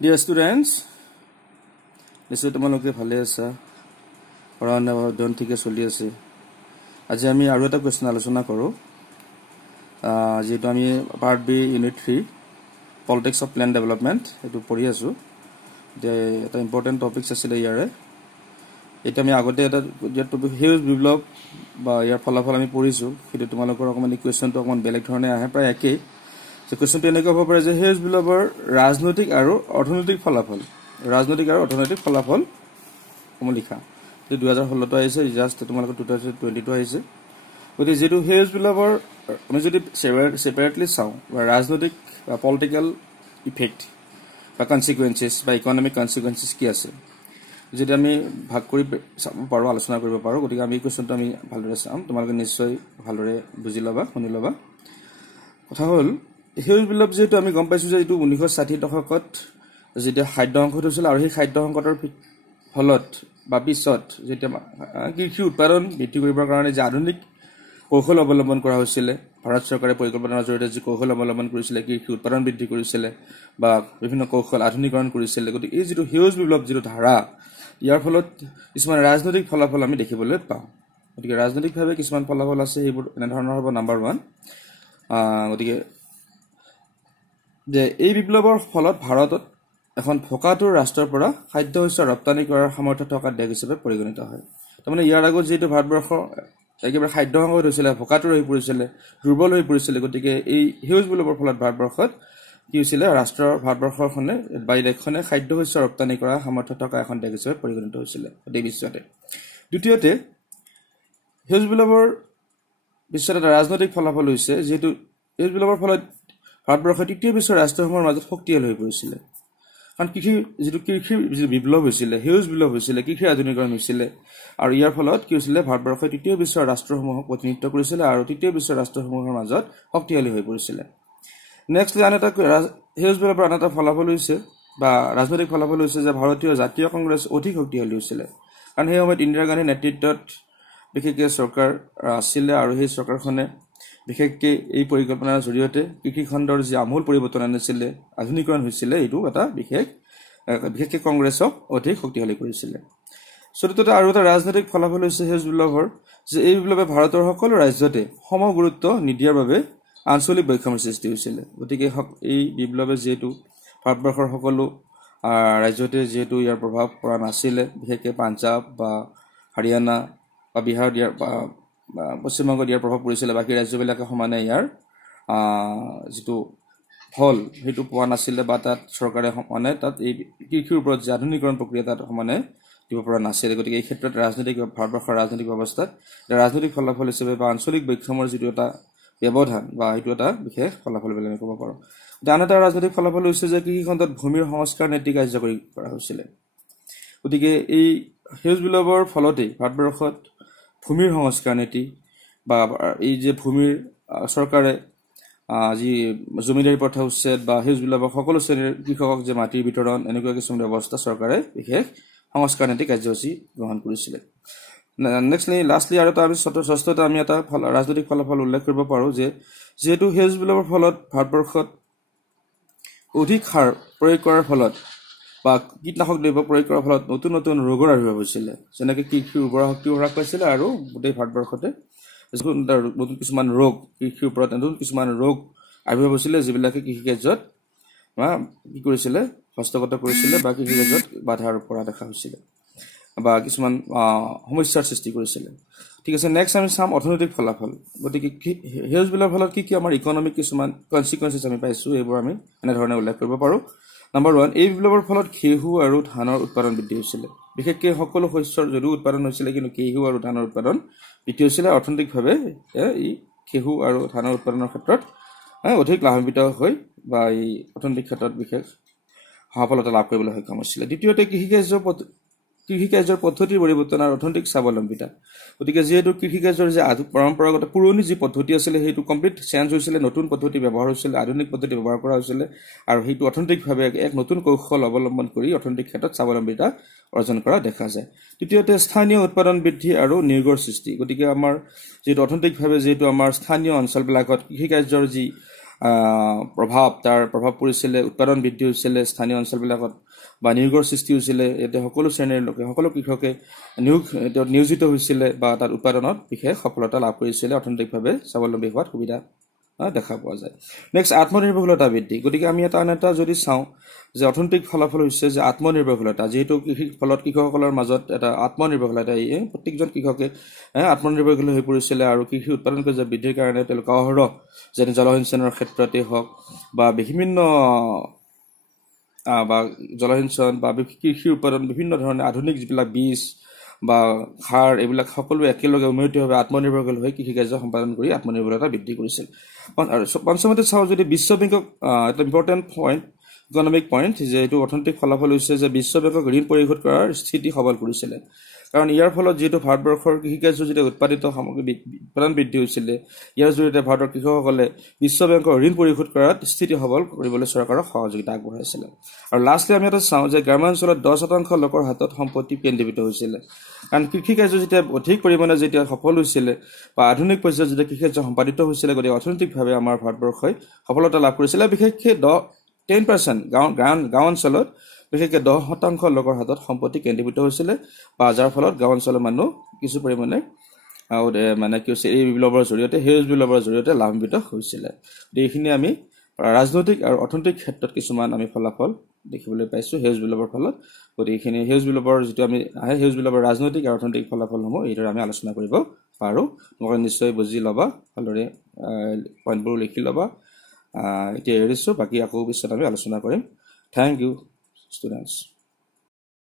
Dear students, নিশ্চয় তোমালোকে ভালে আছা পঢ়া শুনা ধন ঠিকে চলি আছে আজি আমি আৰু এটা কোৱেশ্চন আলোচনা কৰো যেটো আমি part B unit 3 politics of plan development এটো পঢ়ি আছো এটা ইম্পৰ্টেন্ট টপিকস আছিল ইয়াৰে এটা আমি আগতে এটা টপিক হিউজ বিপ্লৱ বা ইয়াৰ ফলাফল আমি পঢ়িছো কিন্তু তোমালোকৰ অকমান কোৱেশ্চনটো অকমান বেলেগ ধৰণে আহে প্ৰায় একেই যে কোৱেশ্চনটো এনেকৈ হ'ব পাৰে যে হিউজ বিপ্লৱৰ ৰাজনৈতিক আৰু অৰ্থনৈতিক ফলাফল কম লিখা 2016 তো আহিছে জাস্ট তোমালোকৰ 2022 আহিছে গতি যেটো হিউজ বিপ্লৱৰ আমি যদি সেপাৰেটলি চাও বা ৰাজনৈতিক বা পলিটিক্যাল ইফেক্ট বা কনসিকুৱেন্সেস বা ইকোনমিক কনসিকুৱেন্সেস কি আছে যদি আমি ভাগ কৰি পাৰো আলোচনা কৰিব পাৰো গতি আমি কোৱেশ্চনটো আমি ভালদৰে চাম তোমালোকে নিশ্চয় ভালদৰে বুজি লবা শুনি লবা কথা হল হিউজ বিপ্লৱ যেটো আমি গম পাইছো যে এটো 1960 দশকত যেটা খাদ্য সংকট হৈছিল আৰু সেই খাদ্য সংকটৰ ফলত বা পিছত যেটা কৃষি উৎপাদন বৃদ্ধি কৰিবৰ কাৰণে যে আধুনিক কৌশল অৱলম্বন কৰা হৈছিল ভাৰত চৰকাৰে পৰিকল্পনাৰ জৰিয়তে যে কৌশল অৱলম্বন কৰিছিল কৃষি উৎপাদন বৃদ্ধি কৰিছিল বা বিভিন্ন কৌশল আধুনিকৰণ কৰিছিল গতি এই যেটো হিউজ বিপ্লৱ যেটো ধাৰা ইয়াৰ ফলত কিছুমান ৰাজনৈতিক ফলাফল আমি দেখিবলৈ পাওঁ গতিকে ৰাজনৈতিকভাৱে কিছুমান ফলাফল আছে এইবোৰ এনে ধৰণৰ হ'ব নাম্বাৰ 1 গতিকে যে এই বিপ্লৱৰ ফলত ভাৰতত এখন ফকাটোৰ ৰাষ্ট্ৰৰ পৰা খাদ্য শস্য ৰপ্তানি কৰাৰ সামৰ্থ্য থকা দেশ হিচাপে পৰিগণিত হয় তাৰমানে ইয়াৰ আগত যেটো ভাৰতবৰ্ষ একেবাৰে খাদ্য সংকট হৈছিল ফকাটোৰ হৈ পৰিছিল দুৰ্বল হৈ পৰিছিল গতিকে এই হিউজ বিপ্লৱৰ ফলত ভাৰতবৰ্ষত কি হৈছিল ভাৰতবৰ্ষখনে বাই দেশখনে খাদ্য শস্য ৰপ্তানি কৰা সামৰ্থ্য থকা এখন দেশ হিচাপে পৰিগণিত হৈছিল এই বিশ্বতে দ্বিতীয়তে হিউজ বিপ্লৱৰ বিশ্বত এটা ৰাজনৈতিক ফলাফল হৈছে যেটো হিউজ বিপ্লৱৰ ফলত ভাৰতবৰ্ষ তৃতীয় বিশ্বৰ ৰাষ্ট্ৰসমূহৰ মাজত শক্তিশালী হৈ পৰিছিল কাৰণ কৃষিৰ বিপ্লৱ হৈছিল হিউজ বিপ্লৱ হৈছিল কৃষি আধুনিকৰণ হৈছিল আৰু ইয়াৰ ফলত কি হৈছিল ভাৰতবৰ্ষই তৃতীয় বিশ্বৰ ৰাষ্ট্ৰসমূহক প্ৰতিনিধিত্ব কৰিছিল আৰু তৃতীয় বিশ্বৰ ৰাষ্ট্ৰসমূহৰ মাজত শক্তিশালী হৈ পৰিছিল নেক্সট আনটা হিউজ বিপ্লৱৰ আনটা ফলাফল হৈছে বা ৰাজনৈতিক ফলাফল হৈছে যে ভাৰতীয় জাতীয় কংগ্ৰেছ অধিক শক্তিশালী হৈছিল কাৰণ সেই সময়ত ইন্দিৰা গান্ধীৰ নেতৃত্বত বিশেষকৈ চৰকাৰ আছিল আৰু সেই চৰকাৰখনে বিশেষকৈ এই পৰিকল্পনাৰ জৰিয়তে কৃষি খণ্ডৰ যে আমূল পৰিৱৰ্তন আনিছিল আধুনিকৰণ হৈছিল এটো এটা বিশেষকৈ কংগ্ৰেছক অধিক শক্তিশালী কৰিছিল চতুৰ্থতে আৰু এটা ৰাজনৈতিক ফলাফল হৈছে হিউজ বিপ্লৱৰ যে এই বিপ্লৱে ভাৰতৰ সকলো ৰাজ্যতে সম গুৰুত্ব নিদিয়াৰ বাবে আঞ্চলিক বৈষম্যৰ সৃষ্টি হৈছিল গতিকে এই বিপ্লৱে যেটো ভাৰতবৰ্ষৰ সকলো ৰাজ্যতে যেটো ইয়াৰ প্ৰভাৱ পৰা নাছিল বিশেষকৈ পাঞ্জাব বা হাৰিয়ানা বা বিহাৰ দিয়াৰ পশ্চিমবংগ দিয়াৰ প্ৰভাৱ পৰিছিল বাকি ৰাজ্যবিলাকে সমানে ইয়াৰ যেটো ফল হেতু পোৱা নাছিল বা তাত চৰকাৰে সমানে তাত এই কৃষিৰ ওপৰত যে আধুনিকৰণ প্ৰক্ৰিয়া তাত সমানে দিব পৰা নাছিল গতিকে এই ক্ষেত্ৰত ৰাজনৈতিক ভাৰতবৰ্ষৰ ৰাজনৈতিক ব্যৱস্থাত ৰাজনৈতিক ফলাফল হিচাপে বা আঞ্চলিক বৈষম্যৰ যেটো এটা ব্যৱধান বা এটো এটা বিশেষ ফলাফল বুলি আমি ক'ব পাৰো আনটা ৰাজনৈতিক ফলাফল হৈছে যে কৃষি খণ্ডত ভূমিৰ সংস্কাৰ নীতি কাৰ্যকৰী কৰা হৈছিল গতিকে এই হিউজ বিপ্লৱৰ ফলতে ভাৰতবৰ্ষত ভূমিৰ সংস্কাৰ নীতি বা এই যে ভূমিৰ চৰকাৰে যি জমিদাৰী প্ৰথা উচ্ছেদ বা হিউজ বিপ্লৱৰ সকলো শ্ৰেণীৰ কৃষকক যে মাটিৰ বিতৰণ এনেকুৱা কিছুমান ব্যৱস্থা চৰকাৰে বিশেষ সংস্কাৰ নীতি কাৰ্যসূচী গ্ৰহণ কৰিছিল নেক্সটলি লাষ্টলি আৰু আমি ষষ্ঠতে আমি এটা ৰাজনৈতিক ফলাফল উল্লেখ কৰিব পাৰো যে যেটো হিউজ বিপ্লৱৰ ফলত ভাৰতবৰ্ষত অধিক সাৰ প্ৰয়োগ কৰাৰ ফলত বা কীটনাশক দ্ৰব্য প্ৰয়োগ কৰাৰ ফলত নতুন নতুন ৰোগৰ আবিৰ্ভাৱ হৈছিল যেনেকৈ কৃষিৰ উৰ্বৰা শক্তি হ্ৰাস পাইছিল আৰু গোটেই ভাৰতবৰ্ষতে নতুন কিছুমান ৰোগ কৃষিৰ ওপৰত নতুন কিছুমান ৰোগ আবিৰ্ভাৱ হৈছিল যিবিলাকে কৃষি কাৰ্যত কি কৰিছিল হস্তগত কৰিছিল বা কৃষি কাৰ্যত বাধাৰ পৰা দেখা হৈছিল বা কিছুমান সমস্যাৰ সৃষ্টি কৰিছিল ঠিক আছে নেক্সট আমি চাম অৰ্থনৈতিক ফলাফল গতিকে হিউজ বিপ্লৱৰ ফলত কি আমাৰ ইকোনমিক কিছুমান কনসিকুৱেন্সেস আমি পাইছো এইবোৰ আমি এনে ধৰণে উল্লেখ কৰিব পাৰো নাম্বাৰ 1 এই বিপ্লৱৰ ফলত ঘেঁহু আৰু ধানৰ উৎপাদন বৃদ্ধি হৈছিল বিশেষকৈ সকলো শস্যৰ যদিও উৎপাদন হৈছিল কিন্তু ঘেঁহু আৰু ধানৰ উৎপাদন বৃদ্ধি হৈছিল অৰ্থনৈতিকভাৱে এই ঘেঁহু আৰু ধানৰ উৎপাদনৰ ক্ষেত্ৰত অধিক লাভান্বিত হৈ বা এই অৰ্থনৈতিক ক্ষেত্ৰত বিশেষ সফলতা লাভ কৰিবলৈ সক্ষম হৈছিল দ্বিতীয়তে কৃষি কাৰ্যৰ পদ্ধতিৰ পৰিৱৰ্তন আৰু অৰ্থনৈতিক স্বাৱলম্বিতা গতিকে যেহেতু কৃষি কাৰ্যৰ যে পৰম্পৰাগত পুৰণি যি পদ্ধতি আছিল সেইটো কমপ্লিট চেঞ্জ হৈছিল নতুন পদ্ধতি ব্যৱহাৰ হৈছিল আধুনিক পদ্ধতি ব্যৱহাৰ কৰা হৈছিল আৰু সেইটো অৰ্থনৈতিকভাৱে এক নতুন কৌশল অৱলম্বন কৰি অৰ্থনৈতিক ক্ষেত্ৰত স্বাৱলম্বিতা অৰ্জন কৰা দেখা যায় তৃতীয়তে স্থানীয় উৎপাদন বৃদ্ধি আৰু নিৰ্গৰ সৃষ্টি গতিকে আমাৰ যেটো অৰ্থনৈতিকভাৱে যেটো আমাৰ স্থানীয় অঞ্চলবিলাকত কৃষি কাৰ্যৰ যি তাৰ প্ৰভাৱ পৰিছিলে উৎপাদন বৃদ্ধি হৈছিলে স্থানীয় অঞ্চলবিলাকত বা নিয়োগৰ সৃষ্টি হৈছিলে এতে সকলো শ্ৰেণীৰ লোকে সকলো কৃষকে নিয়োজিত হৈছিলে বা তাৰ উৎপাদনত বিশেষ সফলতা লাভ কৰিছিলে অৰ্থনৈতিকভাৱে স্বাৱলম্বী হোৱাত সুবিধা দেখা পোৱা যায় নেক্সট আত্মনিৰ্ভৰশীলতা বৃদ্ধি গতিকে আমি এটা যদি চাওঁ যে অৰ্থনৈতিক ফলাফল হৈছে যে আত্মনিৰ্ভৰশীলতা যেহেতু কৃষিৰ ফলত কৃষকসকলৰ মাজত এটা আত্মনিৰ্ভৰশীলতা প্ৰত্যেকজন কৃষকে আত্মনিৰ্ভৰশীল হৈ পৰিছিলে আৰু কৃষি উৎপাদন কৰি বৃদ্ধিৰ কাৰণে তেওঁলোকে অহৰহ যেনে জলসিঞ্চনৰ ক্ষেত্ৰতে হওক বা বিভিন্ন বা জলসিঞ্চন বা কৃষি উৎপাদন বিভিন্ন ধৰণৰ আধুনিক যিবিলাক বীজ বা সাৰ এইবিলাক সকলো একেলগে উন্নতিভাৱে আত্মনিৰ্ভৰশীল হৈ কৃষিকাৰ্য সম্পাদন কৰি আত্মনিৰ্ভৰতা বৃদ্ধি কৰিছিল আৰু পঞ্চমতে চাওঁ যদি বিশ্ব বেংকক এটা ইম্পৰ্টেণ্ট পইণ্ট ইকনমিক পইণ্ট যে এইটো অৰ্থনৈতিক ফলাফল হৈছে যে বিশ্ব বেংকক ঋণ পৰিশোধ কৰাৰ স্থিতি সবল কৰিছিলে কাৰণ ইয়াৰ ফলত যিহেতু ভাৰতবৰ্ষৰ কৃষিকাৰ্য যেতিয়া উৎপাদিত সামগ্ৰী উৎপাদন বৃদ্ধি হৈছিলে ইয়াৰ জৰিয়তে ভাৰতৰ কৃষকসকলে বিশ্ব বেংকৰ ঋণ পৰিশোধ কৰাত স্থিতি সবল কৰিবলৈ চৰকাৰক সহযোগিতা আগবঢ়াইছিলে আৰু লাষ্টলি আমি এটা চাওঁ যে গ্ৰামাঞ্চলত 10% লোকৰ হাতত সম্পত্তি কেন্দ্ৰীভূত হৈছিলে কাৰণ কৃষিকাৰ্য যেতিয়া অধিক পৰিমাণে যেতিয়া সফল হৈছিলে বা আধুনিক পৰ্যায়ত যেতিয়া কৃষিকাৰ্য সম্পাদিত হৈছিলে গতিকে অৰ্থনৈতিকভাৱে আমাৰ ভাৰতবৰ্ষই সফলতা লাভ কৰিছিলে বিশেষকৈ 10% গাঁও অঞ্চলত বিশেষকৈ 10% লোকৰ হাতত সম্পত্তি কেন্দ্ৰীভূত হৈছিলে বা যাৰ ফলত গাঁও অঞ্চলৰ মানুহ কিছু পৰিমাণে মানে কি হৈছে এই বিপ্লৱৰ জৰিয়তে সেউজ বিপ্লৱৰ জৰিয়তে লাভান্বিত হৈছিলে এইখিনি আমি ৰাজনৈতিক আৰু অৰ্থনৈতিক ক্ষেত্ৰত কিছুমান আমি ফলাফল দেখিবলৈ পাইছোঁ সেউজ বিপ্লৱৰ ফলত গতিকে এইখিনি সেউজ বিপ্লৱৰ যিটো আমি সেউজ বিপ্লৱৰ ৰাজনৈতিক আৰু অৰ্থনৈতিক ফলাফলসমূহ এইদৰে আমি আলোচনা কৰিব পাৰোঁ তোমালোকে নিশ্চয় বুজি ল'বা ভালদৰে পইণ্টবোৰ লিখি ল'বা এতিয়া এৰিছোঁ বাকী আকৌ পিছত আমি আলোচনা কৰিম থেংক ইউ students